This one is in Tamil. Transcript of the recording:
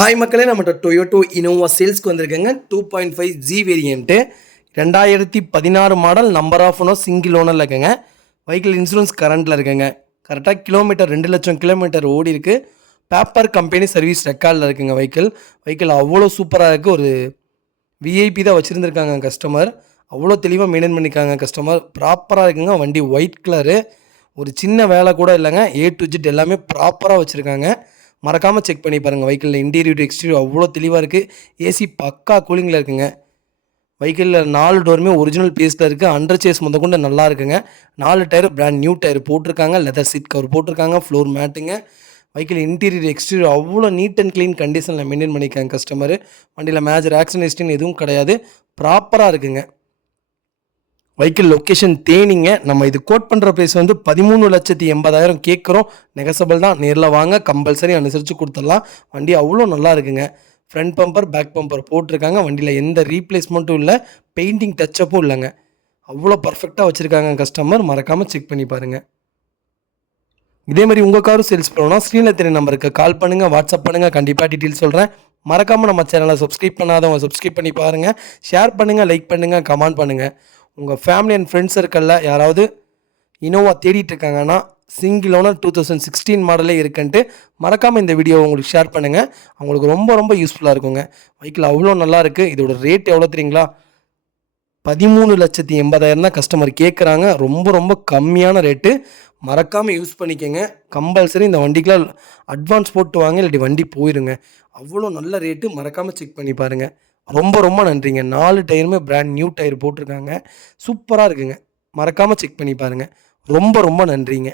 ஹாய் மக்களே, நம்மகிட்ட டொயோட்டோ இனோவா சேல்ஸ்க்கு வந்திருக்கேங்க. 2.5G variant 2016 model. Number of owner single ஓனரில் இருக்குங்க. வெஹிக்கிள் இன்சூரன்ஸ் கரண்ட்டில் இருக்குங்க. கரெக்டாக கிலோமீட்டர் 2 லட்சம் கிலோமீட்டர் ஓடி இருக்குது. பேப்பர் கம்பெனி சர்வீஸ் ரெக்கார்டில் இருக்குங்க. வெஹிக்கிள் அவ்வளோ சூப்பராக இருக்குது. ஒரு விஐபி தான் வச்சுருந்துருக்காங்க கஸ்டமர். அவ்வளோ தெளிவாக மெயின்டைன் பண்ணியிருக்காங்க கஸ்டமர். ப்ராப்பராக இருக்குங்க. வண்டி ஒயிட் கலரு, ஒரு சின்ன வேலை கூட இல்லைங்க. A to Z எல்லாமே ப்ராப்பராக வச்சுருக்காங்க. மறக்காமல் செக் பண்ணி பாருங்கள். வெஹிக்கிளில் இன்டீரியர் எக்ஸ்டீரியர் அவ்வளோ தெளிவாக இருக்குது. ஏசி பக்கா கூலிங்கில் இருக்குங்க. வெஹிக்கிளில் 4 டோருமே ஒரிஜினல் பீஸில் இருக்குது. அண்டர் சேஸ் முதற்கொண்டு நல்லா இருக்குங்க. 4 டயர் பிராண்ட் நியூ டயர் போட்டிருக்காங்க. லெதர் சீட் கவர் போட்டிருக்காங்க. ஃப்ளோர் மேட்டுங்க. வெஹிக்கிள் இன்டீரியர் எக்ஸ்டீரியர் அவ்வளோ நீட் அண்ட் க்ளீன் கண்டிஷனில் மெயின்டைன் பண்ணியிருக்காங்க கஸ்டமர். வண்டியில் மேஜர் ஆக்சிடென்ட் ஹிஸ்ட்ரின்னு எதுவும் கிடையாது. ப்ராப்பராக இருக்குங்க. வெஹிக்கிள் லொக்கேஷன் தேனிங்க. நம்ம இது கோட் பண்ணுற ப்ரைஸ் வந்து 13,80,000 கேட்குறோம். நெகசபிள் தான். நேரில் வாங்க, கம்பல்சரி அனுசரித்து கொடுத்துடலாம். வண்டி அவ்வளோ நல்லா இருக்குங்க. ஃப்ரண்ட் பம்பர், பேக் பம்பர் போட்டிருக்காங்க. வண்டியில் எந்த ரீப்ளேஸ்மெண்ட்டும் இல்லை, பெயிண்டிங் டச்சப்பும் இல்லைங்க. அவ்வளோ பர்ஃபெக்டாக வச்சுருக்காங்க கஸ்டமர். மறக்காமல் செக் பண்ணி பாருங்கள். இதே மாதிரி உங்கள் காரும் சேல்ஸ் பண்ணணும்னா ஸ்க்ரீனில் தெரிய நம்பருக்கு கால் பண்ணுங்கள், வாட்ஸ்அப் பண்ணுங்கள். கண்டிப்பாக டீட்டெயில்ஸ் சொல்கிறேன். மறக்காமல் நம்ம சேனலை சப்ஸ்கிரைப் பண்ணாதவங்க சப்ஸ்கிரைப் பண்ணி பாருங்கள். ஷேர் பண்ணுங்கள், லைக் பண்ணுங்கள், கமெண்ட் பண்ணுங்கள். உங்கள் ஃபேமிலி அண்ட் ஃப்ரெண்ட்ஸ் சர்க்கிளில் யாராவது இனோவா தேடிட்டு இருக்காங்கன்னா, சிங்கிள் ஓனர் 2016 மாடலே இருக்குன்ட்டு மறக்காமல் இந்த வீடியோவை உங்களுக்கு ஷேர் பண்ணுங்கள். அவங்களுக்கு ரொம்ப ரொம்ப யூஸ்ஃபுல்லாக இருக்குங்க. வெஹிக்கிள் அவ்வளோ நல்லா இருக்குது. இதோட ரேட் எவ்வளோ தெரியுங்களா? 13,80,000 தான் கஸ்டமர் கேட்குறாங்க. ரொம்ப ரொம்ப கம்மியான ரேட்டு. மறக்காமல் யூஸ் பண்ணிக்கோங்க. கம்பல்சரி இந்த வண்டிக்கெலாம் அட்வான்ஸ் போட்டு வாங்க, இல்லாட்டி வண்டி போயிருங்க. அவ்வளோ நல்ல ரேட்டு. மறக்காமல் செக் பண்ணி பாருங்கள். ரொம்ப ரொம்ப நன்றிங்க. 4 டயருமே பிராண்ட் நியூ டயர் போட்டிருக்காங்க. சூப்பராக இருக்குங்க. மறக்காமல் செக் பண்ணி பாருங்கள். ரொம்ப ரொம்ப நன்றிங்க.